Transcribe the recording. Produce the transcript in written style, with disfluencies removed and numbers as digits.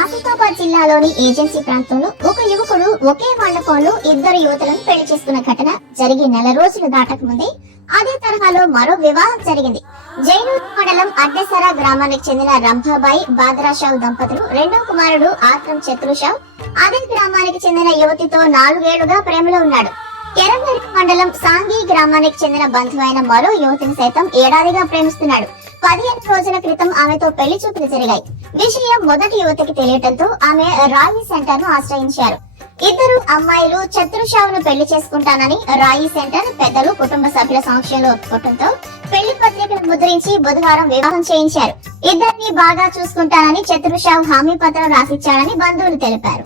ఆసిఫాబాద్ జిల్లాలోని ఏజెన్సీ ప్రాంతంలో ఒక యువకుడు ఒకే మండపంలో ఇద్దరు యువతులను పెళ్లి చేసుకున్న ఘటన జరిగి నెల రోజులు దాటక ముందే అదే తరహాలో మరో వివాహం జరిగింది. జైనూర్ మండలం అడ్డసర గ్రామానికి చెందిన రంభాబాయి బాద్రాషావ్ దంపతులు రెండో కుమారుడు ఆత్రం చతురుషావ్ అదే గ్రామానికి చెందిన యువతితో 4 ఏళ్లుగా ప్రేమలో ఉన్నాడు. కెరంగరి మండలం సాంగి గ్రామానికి చెందిన బంధువైన మరో యువతిని సైతం ఏడాదిగా ప్రేమిస్తున్నాడు. 15 రోజుల క్రితం ఆమెతో పెళ్లి చూపులు జరిగాయి. విషయం మొదటి యువతికి తెలియటంతో ఆమె రాయి సెంటర్ ను ఆశ్రయించారు. ఇద్దరు అమ్మాయిలు చతురుషావ్ ను పెళ్లి చేసుకుంటానని రాయి సెంటర్ పెద్దలు కుటుంబ సభ్యుల సమక్షంలో ఒప్పుకోవడంతో పెళ్లి పత్రికలు ముద్రించి బుధవారం వివాహం చేయించారు. ఇద్దరిని బాగా చూసుకుంటానని చతురుషావ్ హామీ పత్రం రాసిచ్చాడని బంధువులు తెలిపారు.